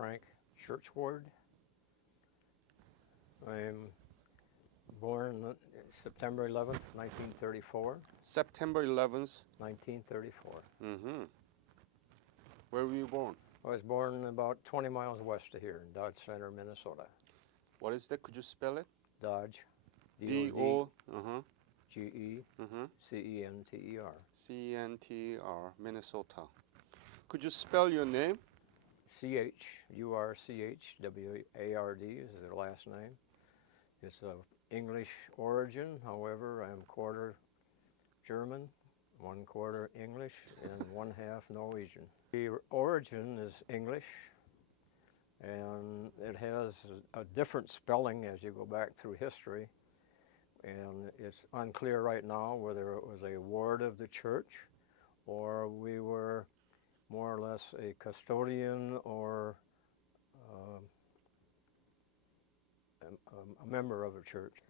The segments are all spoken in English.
Frank Churchward. I'm born September 11th, 1934. September 11th. 1934. Mm-hmm. Where were you born? I was born about 20 miles west of here in Dodge Center, Minnesota. What is that? Could you spell it? Dodge. D-O. G-E-C-E-N-T-E-R. C-E-N-T-E-R, Minnesota. Could you spell your name? C-H-U-R-C-H-W-A-R-D is their last name. It's of English origin. However, I am quarter German, 1/4 English, and 1/2 Norwegian. The origin is English, and it has a different spelling as you go back through history. And it's unclear right now whether it was a ward of the church or we were more or less a custodian or a member of a church.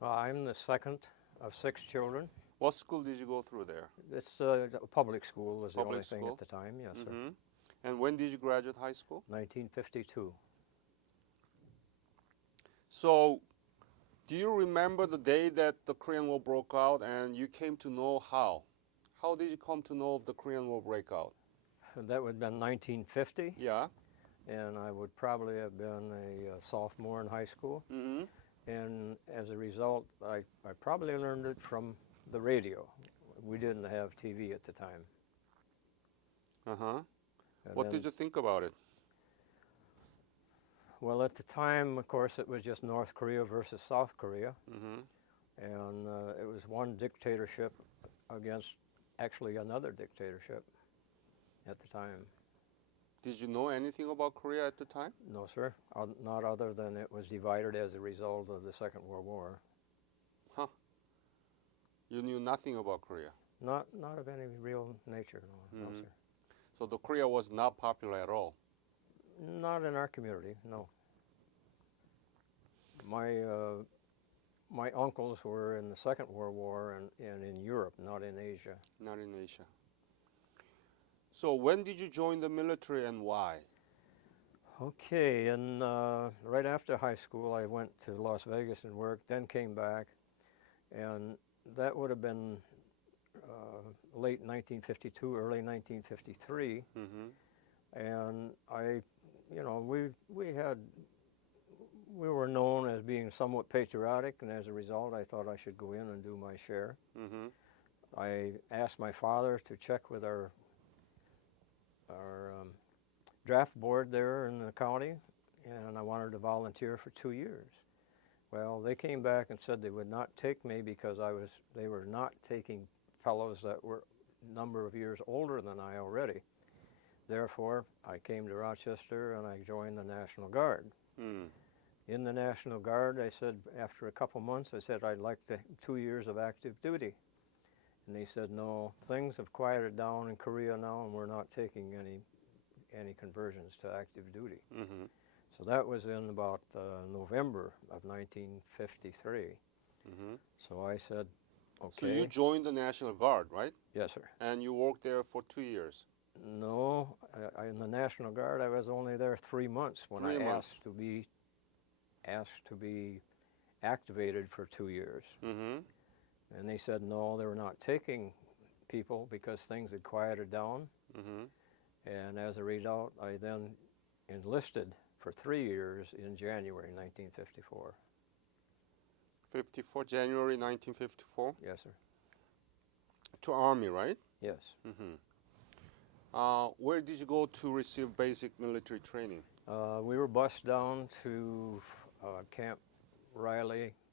I'm the second of 6 children. What school did you go through there? It's a public school was the Public only thing school? at the time, yes, sir. And when did you graduate high school? 1952. So, do you remember the day that the Korean War broke out and you came to know how? How did you come to know of the Korean War breakout? That would have been 1950, Yeah. and I would probably have been a sophomore in high school. Mm-hmm. And as a result, I probably learned it from the radio. We didn't have TV at the time. Uh-huh. And What then- did you think about it? Well, at the time, of course, it was just North Korea versus South Korea. Mm-hmm. And it was one dictatorship against actually another dictatorship at the time. Did you know anything about Korea at the time? No, sir, not other than it was divided as a result of the Second World War. Huh. You knew nothing about Korea. Not of any real nature, no, Mhm. no, sir. So the Korea was not popular at all. Not in our community, no. My uncles were in the Second World War and in Europe, not in Asia. Not in Asia. So when did you join the military and why? Okay, and right after high school, I went to Las Vegas and worked, then came back, and that would have been late 1952, early 1953, Mm-hmm. and we were known as being somewhat patriotic, and as a result, I thought I should go in and do my share. Mm-hmm. I asked my father to check with our draft board there in the county, and I wanted to volunteer for 2 years. Well, they came back and said they would not take me because they were not taking fellows that were a number of years older than I already. Therefore, I came to Rochester and I joined the National Guard. Mm. In the National Guard, I said, after a couple months, I said, I'd like 2 years of active duty. And they said, no, things have quieted down in Korea now and we're not taking any conversions to active duty. Mm-hmm. So that was in about November of 1953. Mm-hmm. So I said, okay. So you joined the National Guard, right? Yes, sir. And you worked there for 2 years. No, in the National Guard, I was only there 3 months when 3 I months. asked to be activated for 2 years. Mm-hmm. And they said, no, they were not taking people because things had quieted down. Mm-hmm. And as a result, I then enlisted for 3 years in January 1954. January 1954? Yes, sir. To Army, right? Yes. Mm-hmm. Where did you go to receive basic military training? We were bused down to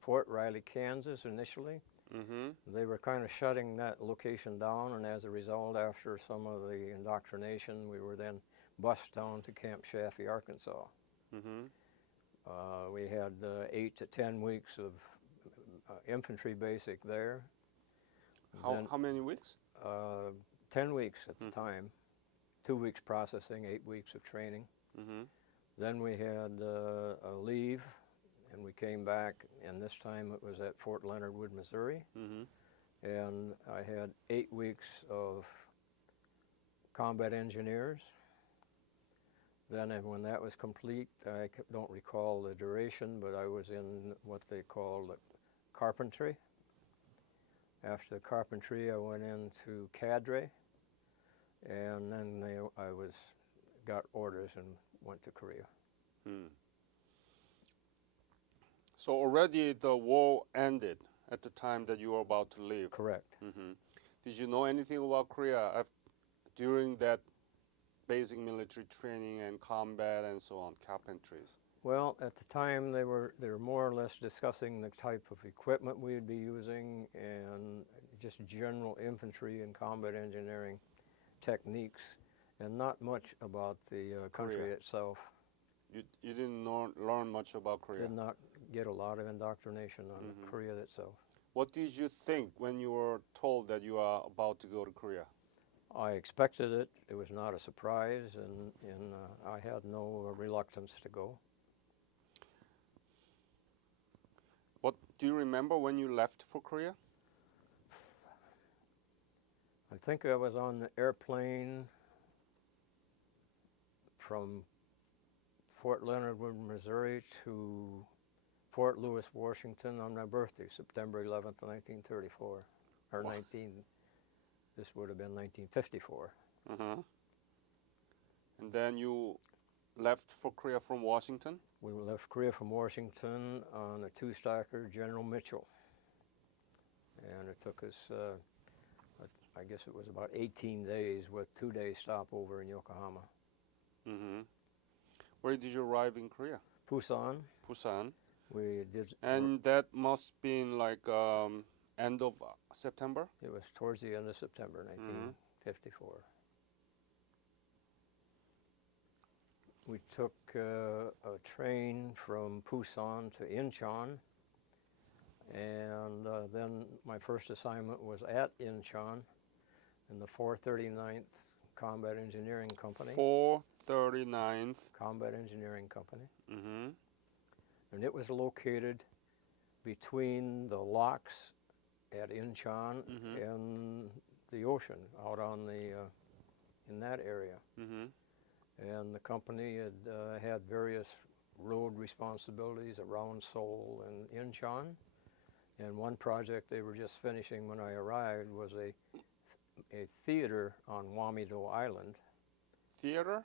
Fort Riley, Kansas initially. Mm-hmm. They were kind of shutting that location down, and as a result, after some of the indoctrination, we were then bused down to Camp Chaffee, Arkansas. Mm-hmm. We had 8 to 10 weeks of infantry basic there. How many weeks? 10 weeks at the time. 2 weeks processing, 8 weeks of training. Mm-hmm. Then we had a leave, and we came back, and this time it was at Fort Leonard Wood, Missouri. Mm-hmm. And I had 8 weeks of combat engineers. Then when that was complete, don't recall the duration, but I was in what they called carpentry. After the carpentry, I went into cadre, and then got orders and went to Korea. So already the war ended at the time that you were about to leave. Correct. Did you know anything about Korea during that basic military training and combat and so on, carpentries? Well, at the time they were more or less discussing the type of equipment we would be using and just general infantry and combat engineering techniques, and not much about the country Korea. itself. You didn't learn much about Korea? Did not get a lot of indoctrination on Korea itself. What did you think when you were told that you are about to go to Korea? I expected it. It was not a surprise, and I had no reluctance to go. What do you remember when you left for Korea? I think I was on the airplane from Fort Leonard Wood, Missouri to Fort Lewis, Washington on my birthday, September 11th, 1934, or Wow. This would have been 1954. And then you left for Korea from Washington? We left Korea from Washington on a two-stacker General Mitchell. And it took us, I guess it was about 18 days with 2-day stopover in Yokohama. Where did you arrive in Korea? Busan. Busan. We did. And that must been like end of September? It was towards the end of September 1954. We took a train from Busan to Incheon, and then my first assignment was at Incheon in the 439th Combat Engineering Company. 439th Combat Engineering Company. Mm-hmm. And it was located between the locks at Incheon and the ocean out on the in that area. And the company had various road responsibilities around Seoul and Incheon. And one project they were just finishing when I arrived was a theater on Wamido Island. Theater?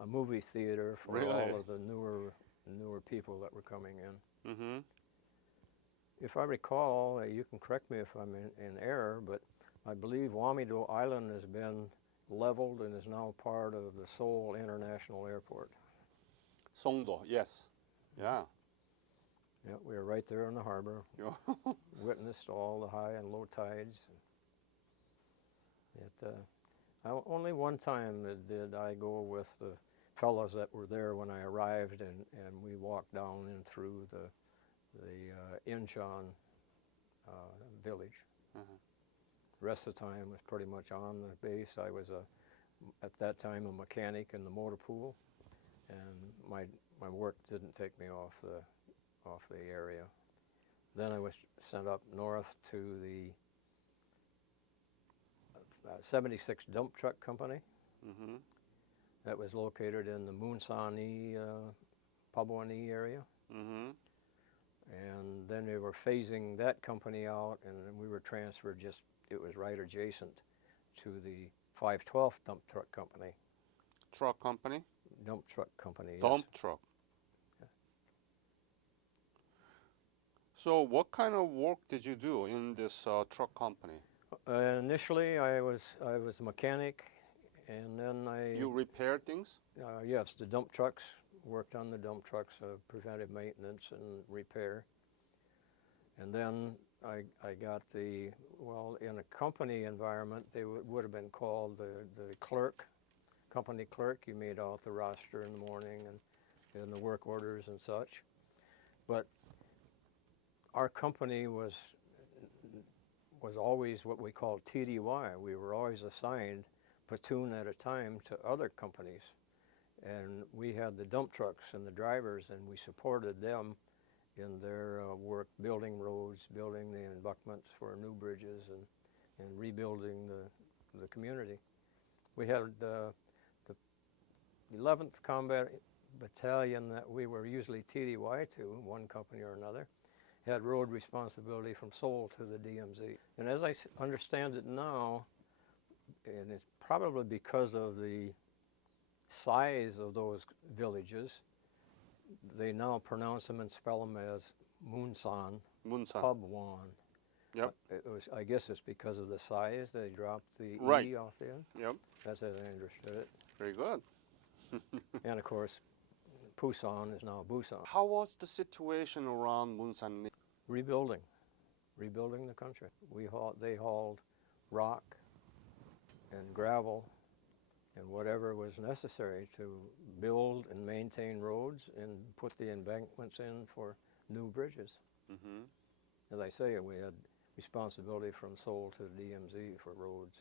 A movie theater for Really? all of the newer people that were coming in. If I recall, you can correct me if I'm in error, but I believe Wamido Island has been leveled and is now part of the Seoul International Airport. Songdo, yes. Yeah. Yeah, we were right there in the harbor. Yeah. Witnessed all the high and low tides. Only one time did I go with the fellows that were there when I arrived, and we walked down in through the Incheon village. The rest of the time was pretty much on the base. I was at that time a mechanic in the motor pool, and my work didn't take me off the area. Then I was sent up north to the 76 Dump Truck Company. That was located in the Moonsani, Pabuani area. And then they were phasing that company out, and then we were transferred it was right adjacent to the 512th Dump Truck Company. Truck company? Dump Truck Company, yes. Dump truck. Yeah. So what kind of work did you do in this truck company? Initially, I was a mechanic, and then You repair things? yes, the dump trucks, worked on the dump trucks, preventive maintenance and repair. And then I got in a company environment, they would have been called the clerk, company clerk. You made out the roster in the morning and the work orders and such. But our company was always what we called TDY. We were always assigned platoon at a time to other companies. And we had the dump trucks and the drivers, and we supported them in their work building roads, building the embankments for new bridges, and rebuilding the community. We had 11th Combat Battalion that we were usually TDY to, one company or another, had road responsibility from Seoul to the DMZ. And as I understand it now, and it's probably because of the size of those villages, they now pronounce them and spell them as Munsan, Munsan. Pubwan. Yep. I guess it's because of the size, they dropped the Right. E off the end. Yep. That's as I understood it. Very good. And of course, Pusan is now Busan. How was the situation around Munsan? Rebuilding the country. They hauled rock and gravel and whatever was necessary to build and maintain roads and put the embankments in for new bridges. Mm-hmm. As I say, we had responsibility from Seoul to the DMZ for roads.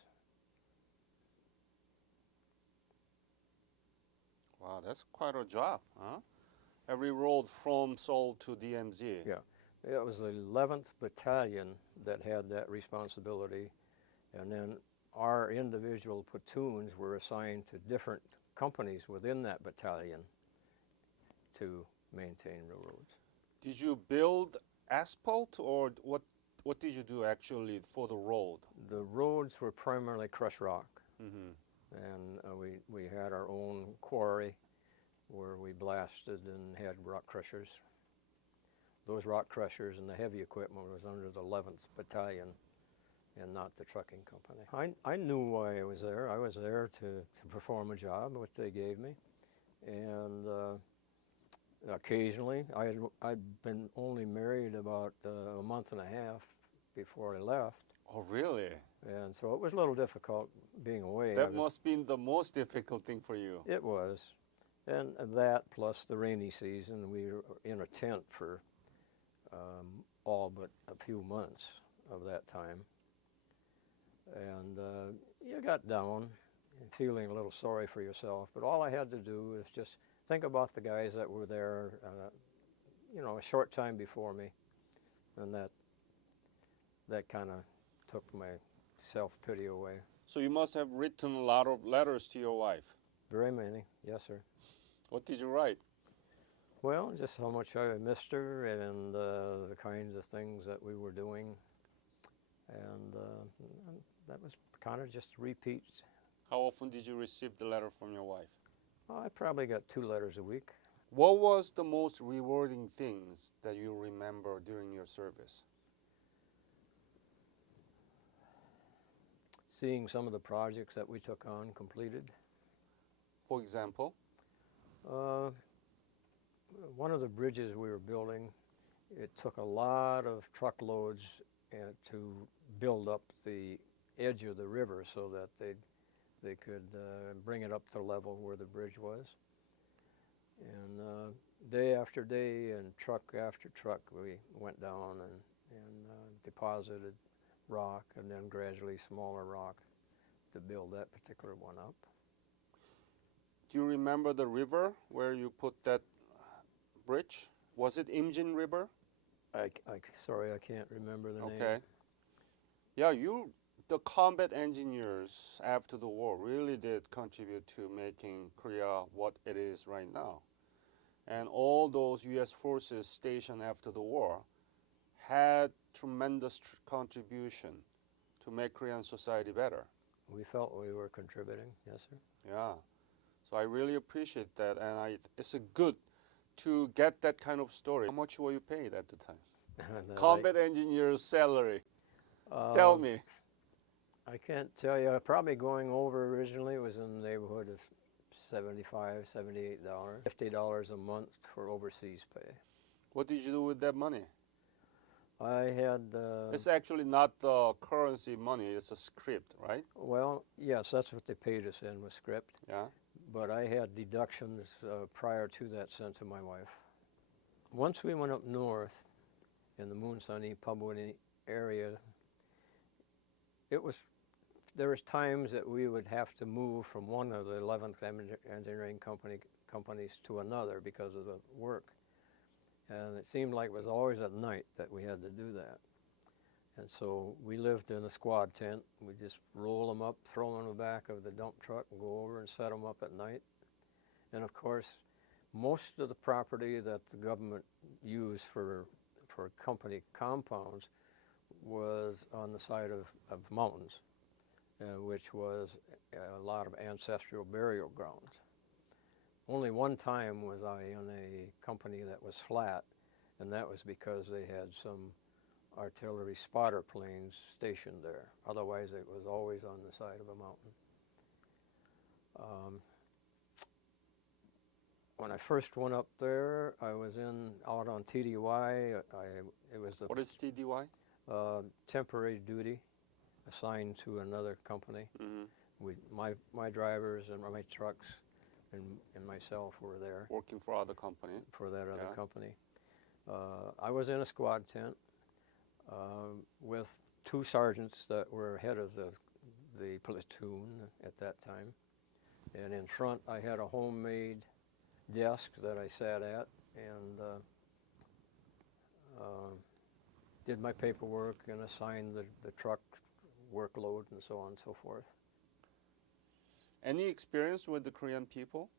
Wow, that's quite a job, huh? Every road from Seoul to DMZ. Yeah, it was the 11th Battalion that had that responsibility, and then our individual platoons were assigned to different companies within that battalion to maintain the roads. Did you build asphalt, or what did you do actually for the road? The roads were primarily crushed rock, Mm-hmm. and we had our own quarry where we blasted and had rock crushers. Those rock crushers and the heavy equipment was under the 11th Battalion and not the trucking company. I knew why I was there. I was there to perform a job, what they gave me. And occasionally, I'd been only married about a month and a half before I left. Oh, really? And so it was a little difficult being away. That must have been the most difficult thing for you. It was. And that plus the rainy season, we were in a tent for all but a few months of that time. And you got down and feeling a little sorry for yourself, but all I had to do was just think about the guys that were there, a short time before me, and that kind of took my self-pity away. So you must have written a lot of letters to your wife. Very many, yes, sir. What did you write? Well, just how much I missed her and the kinds of things that we were doing, and that was kind of just repeats. How often did you receive the letter from your wife? I probably got 2 letters a week. What was the most rewarding things that you remember during your service? Seeing some of the projects that we took on completed. For example? One of the bridges we were building, it took a lot of truckloads to build up the edge of the river so that they could bring it up to level where the bridge was. And day after day and truck after truck, we went down and deposited rock and then gradually smaller rock to build that particular one up. Do you remember the river where you put that bridge? Was it Imjin River? Sorry, I can't remember the name. Okay. Yeah, the combat engineers after the war really did contribute to making Korea what it is right now. And all those U.S. forces stationed after the war had tremendous contribution to make Korean society better. We felt we were contributing, yes, sir. Yeah. So I really appreciate that, and it's a good to get that kind of story. How much were you paid at the time? Combat engineer's salary. Tell me. I can't tell you. Probably going over originally was in the neighborhood of $75, $78, $50 a month for overseas pay. What did you do with that money? I had... it's actually not the currency money, it's a script, right? Well, yes, that's what they paid us in, was script. Yeah. But I had deductions prior to that sent to my wife. Once we went up north in the Moonsani, Pabwani area, there was times that we would have to move from one of the 11th engineering companies to another because of the work. And it seemed like it was always at night that we had to do that. And so we lived in a squad tent. We just roll them up, throw them in the back of the dump truck and go over and set them up at night. And of course, most of the property that the government used for company compounds was on the side of mountains, which was a lot of ancestral burial grounds. Only one time was I in a company that was flat, and that was because they had some artillery spotter planes stationed there. Otherwise, it was always on the side of a mountain. When I first went up there, I was out on TDY. It was What is TDY? Temporary duty, assigned to another company. Mm-hmm. My drivers and my trucks and myself were there. Working for other company. For that other Yeah. company. I was in a squad tent with two sergeants that were head of the platoon at that time. And in front, I had a homemade desk that I sat at and did my paperwork and assigned the truck workload and so on and so forth. Any experience with the Korean people?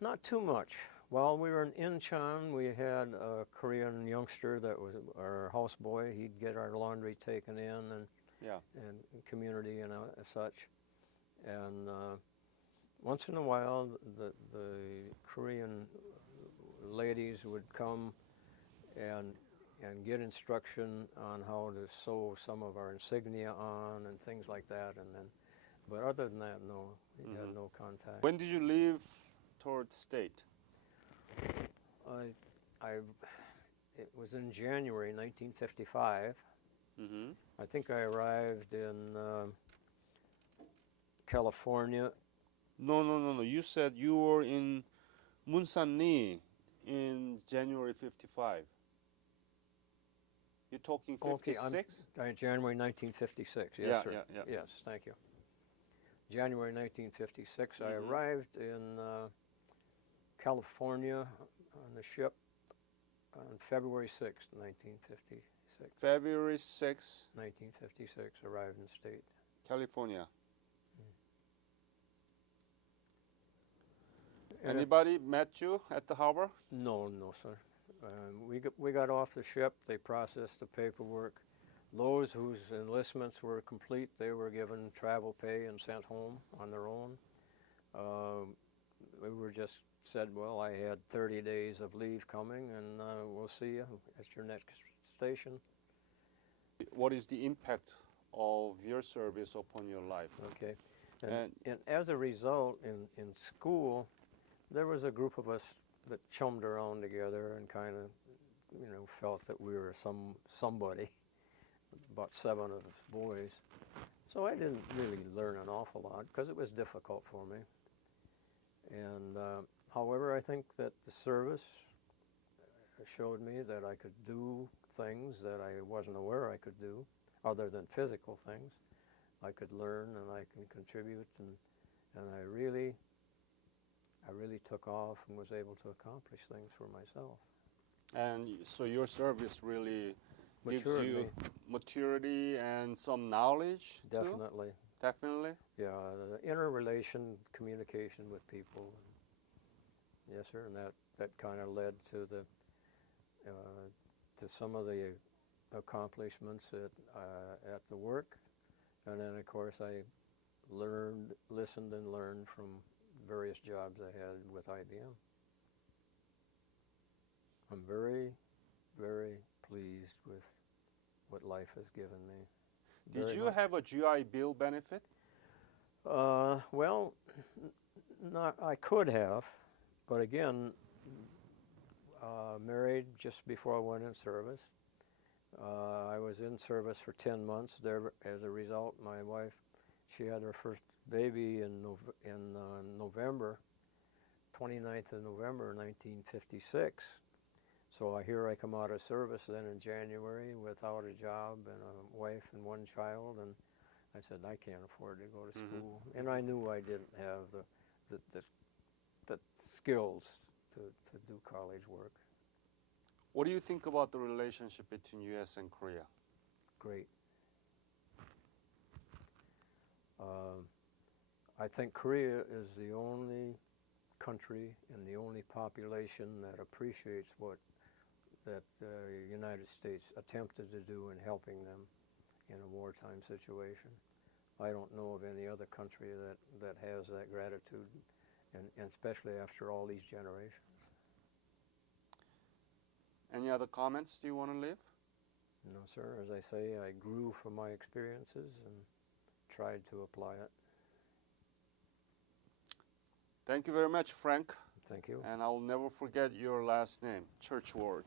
Not too much. While we were in Incheon, we had a Korean youngster that was our houseboy. He'd get our laundry taken in and Yeah. community and such. And once in a while, the Korean ladies would come and get instruction on how to sew some of our insignia on and things like that. And then, but other than that, no, we had no contact. When did you leave towards state? It was in January 1955. Mm-hmm. I think I arrived in California. No. You said you were in Munsan-ni in January 55. You're talking 56? January 1956, yes, Yeah, sir. yeah. Yes, thank you. January 1956, I Mhm. arrived in California on the ship on February 6th, 1956. February 6, 1956, arrived in state. California. And Anybody met you at the harbor? No, sir. We got off the ship. They processed the paperwork. Those whose enlistments were complete, they were given travel pay and sent home on their own. We were just said, well, I had 30 days of leave coming, and we'll see you at your next station. What is the impact of your service upon your life? Okay. And as a result, in school, there was a group of us that chummed around together and kind of, felt that we were somebody, about 7 of us boys. So I didn't really learn an awful lot because it was difficult for me. And however, I think that the service showed me that I could do things that I wasn't aware I could do, other than physical things. I could learn and I can contribute, and I really took off and was able to accomplish things for myself. And so your service really gives Matured you me. maturity and some knowledge too? Definitely. Definitely? Yeah, the interrelation, communication with people. Yes, sir, and that kind of led to to some of the accomplishments at the work, and then of course I listened and learned from various jobs I had with IBM. I'm very, very pleased with what life has given me. Did Very you much. have a GI Bill benefit? Well, I could have, but again, married just before I went in service. I was in service for 10 months. There, as a result, my wife, she had her first baby in November, 29th of November, 1956. So here I come out of service then in January without a job and a wife and 1 child, and I said, I can't afford to go to school. And I knew I didn't have the skills to do college work. What do you think about the relationship between U.S. and Korea? Great. I think Korea is the only country and the only population that appreciates what that the United States attempted to do in helping them in a wartime situation. I don't know of any other country that has that gratitude, and especially after all these generations. Any other comments do you want to leave? No, sir. As I say, I grew from my experiences and tried to apply it. Thank you very much, Frank. Thank you. And I will never forget your last name, Churchward.